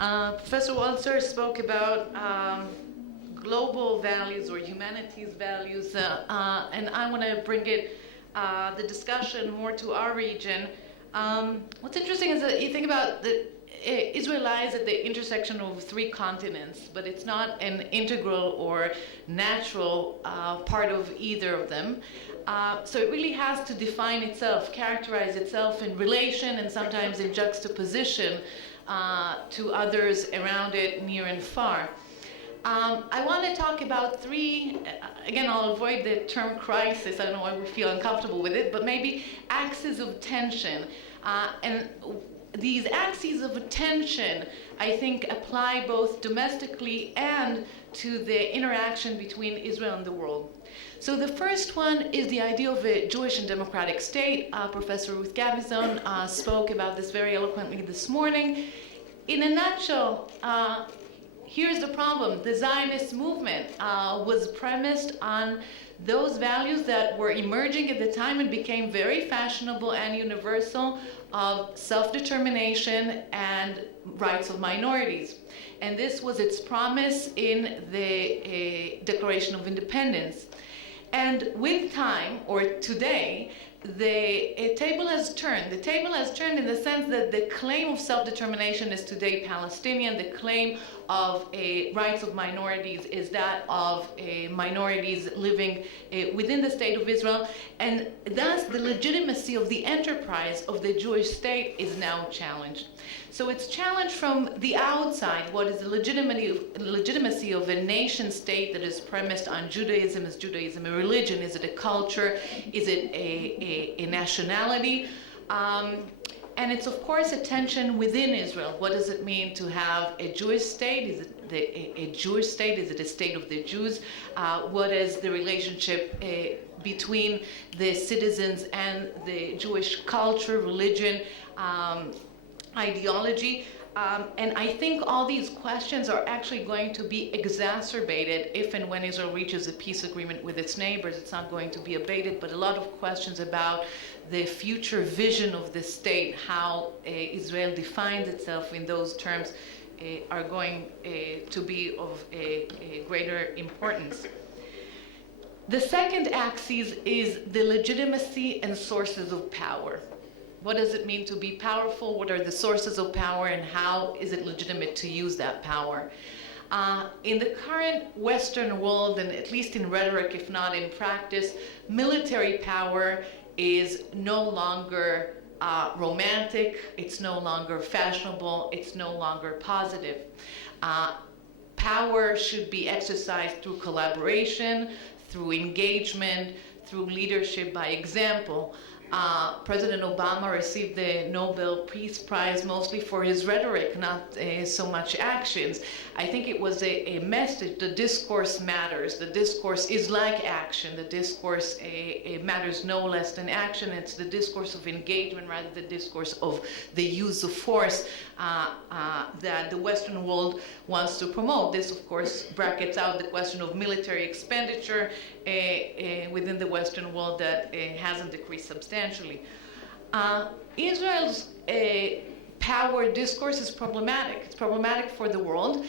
Professor Walzer spoke about global values or humanities values, and I want to bring the discussion more to our region. What's interesting is that you think about Israel lies at the intersection of 3 continents, but it's not an integral or natural part of either of them. So it really has to define itself, characterize itself in relation and sometimes in juxtaposition to others around it, near and far. I want to talk about 3, again, I'll avoid the term crisis, I don't know why we feel uncomfortable with it, but maybe axes of tension. And these axes of tension, I think, apply both domestically and to the interaction between Israel and the world. So the first one is the idea of a Jewish and democratic state. Professor Ruth spoke about this very eloquently this morning. In a nutshell, here's the problem. The Zionist movement was premised on those values that were emerging at the time and became very fashionable and universal of self-determination and rights of minorities. And this was its promise in the Declaration of Independence. And with time, or today, the table has turned. The table has turned in the sense that the claim of self-determination is today Palestinian. The claim of rights of minorities is that of minorities living within the state of Israel. And thus, the legitimacy of the enterprise of the Jewish state is now challenged. So it's challenged from the outside. What is the legitimacy of a nation state that is premised on Judaism? Is Judaism a religion? Is it a culture? Is it a nationality? And it's, of course, a tension within Israel. What does it mean to have a Jewish state? Is it a Jewish state? Is it a state of the Jews? What is the relationship between the citizens and the Jewish culture, religion, ideology? And I think all these questions are actually going to be exacerbated if and when Israel reaches a peace agreement with its neighbors. It's not going to be abated, but a lot of questions about the future vision of the state, how Israel defines itself in those terms, are going to be of a greater importance. The second axis is the legitimacy and sources of power. What does it mean to be powerful? What are the sources of power, and how is it legitimate to use that power? In the current Western world, and at least in rhetoric, if not in practice, military power is no longer romantic, it's no longer fashionable, it's no longer positive. Power should be exercised through collaboration, through engagement, through leadership by example. President Obama received the Nobel Peace Prize mostly for his rhetoric, not so much actions. I think it was a message. The discourse matters. The discourse is like action. The discourse matters no less than action. It's the discourse of engagement rather than the discourse of the use of force that the Western world wants to promote. This, of course, brackets out the question of military expenditure within the Western world that hasn't decreased substantially. Israel's power discourse is problematic. It's problematic for the world,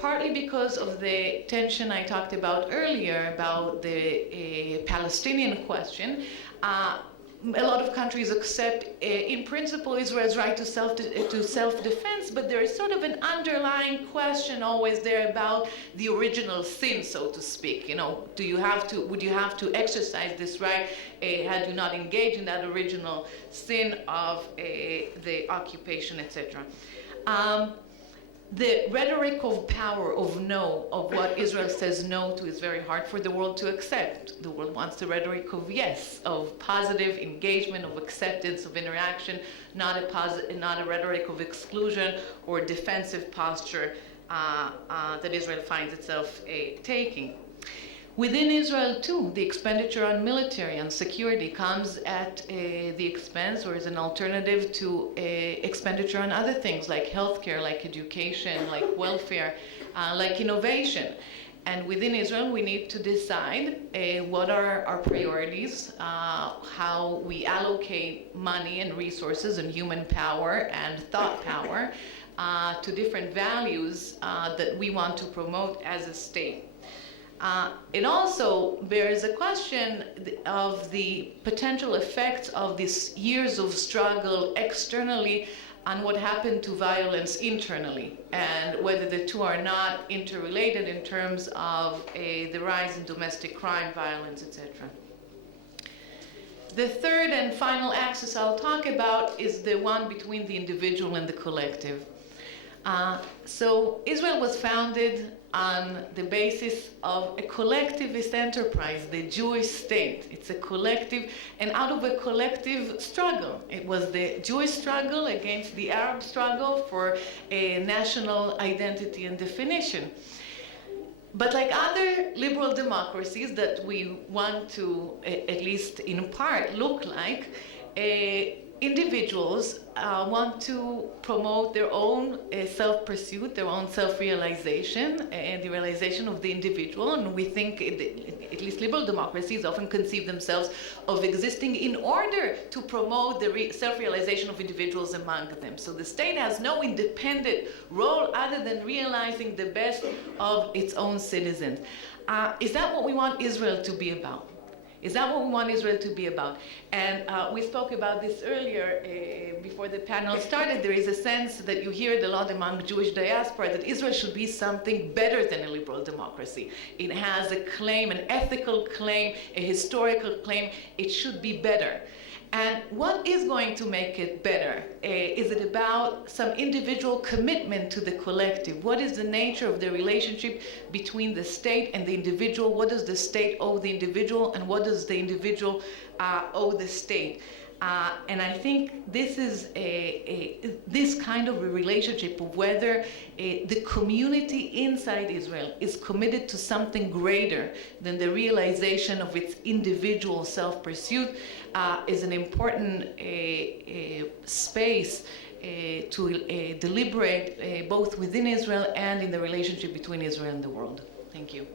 partly because of the tension I talked about earlier about the Palestinian question. A lot of countries accept, in principle, Israel's right to self-defense, but there is sort of an underlying question always there about the original sin, so to speak. You know, would you have to exercise this right had you not engaged in that original sin of the occupation, etc. The rhetoric of power, of no, of what Israel says no to, is very hard for the world to accept. The world wants the rhetoric of yes, of positive engagement, of acceptance, of interaction, not a rhetoric of exclusion or defensive posture that Israel finds itself taking. Within Israel, too, the expenditure on military and security comes at the expense, or is an alternative to expenditure on other things like healthcare, like education, like welfare, like innovation. And within Israel, we need to decide what are our priorities, how we allocate money and resources and human power and thought power to different values that we want to promote as a state. It also bears a question of the potential effects of these years of struggle externally on what happened to violence internally, and whether the two are not interrelated in terms of the rise in domestic crime, violence, etc. The third and final axis I'll talk about is the one between the individual and the collective. So Israel was founded on the basis of a collectivist enterprise, the Jewish state. It's a collective, and out of a collective struggle. It was the Jewish struggle against the Arab struggle for a national identity and definition. But like other liberal democracies that we want to, at least in part, look like, individuals want to promote their own self-pursuit, their own self-realization, and the realization of the individual. And we think, at least liberal democracies often conceive themselves of existing in order to promote the self-realization of individuals among them. So the state has no independent role other than realizing the best of its own citizens. Is that what we want Israel to be about? Is that what we want Israel to be about? And we spoke about this earlier before the panel started. There is a sense that you hear it a lot among Jewish diaspora that Israel should be something better than a liberal democracy. It has a claim, an ethical claim, a historical claim. It should be better. And what is going to make it better? Is it about some individual commitment to the collective? What is the nature of the relationship between the state and the individual? What does the state owe the individual, and what does the individual owe the state? And I think this is this kind of a relationship of whether the community inside Israel is committed to something greater than the realization of its individual self-pursuit is an important space to deliberate both within Israel and in the relationship between Israel and the world. Thank you.